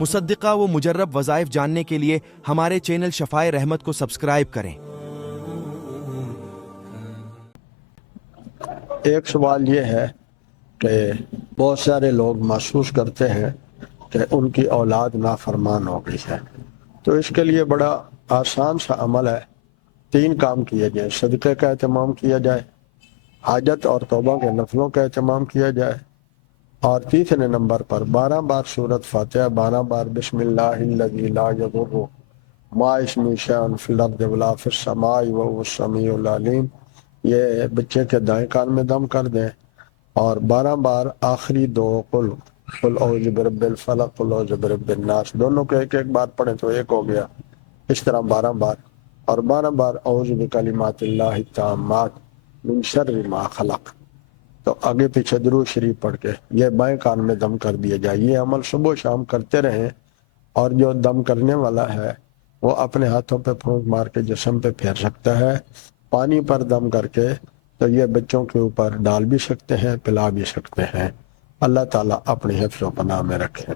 مصدقہ و مجرب وظائف جاننے کے لیے ہمارے چینل شفائے رحمت کو سبسکرائب کریں۔ ایک سوال یہ ہے کہ بہت سارے لوگ محسوس کرتے ہیں کہ ان کی اولاد نافرمان ہو گئی ہے، تو اس کے لیے بڑا آسان سا عمل ہے، 3 کام کیے جائیں۔ صدقے کا اہتمام کیا جائے، حاجت اور توبہ کے نفلوں کا اہتمام کیا جائے، اور تیسرے نمبر پر 12 بار سورۃ فاتحہ، 12 بار بسم اللہ الذی لا یضر مع اسمہ شیء فی الارض ولا فی السماء وہو السمیع العلیم، یہ بچے کے دائیں کان میں دم کر دیں، اور 12 بار آخری دو قل اعوذ برب الفلق قل اعوذ برب الناس، دونوں کے ایک بار پڑھیں تو ایک ہو گیا، اس طرح 12 بار، اور 12 بار اعوذ بکلمات اللہ التامات من شر ما خلق، تو آگے پیچھے درود شریف پڑھ کے یہ بائیں کان میں دم کر دیا جائے۔ یہ عمل صبح و شام کرتے رہیں، اور جو دم کرنے والا ہے وہ اپنے ہاتھوں پہ پھونک مار کے جسم پہ پھیر سکتا ہے، پانی پر دم کر کے تو یہ بچوں کے اوپر ڈال بھی سکتے ہیں، پلا بھی سکتے ہیں۔ اللہ تعالیٰ اپنی حفظ و پناہ میں رکھے۔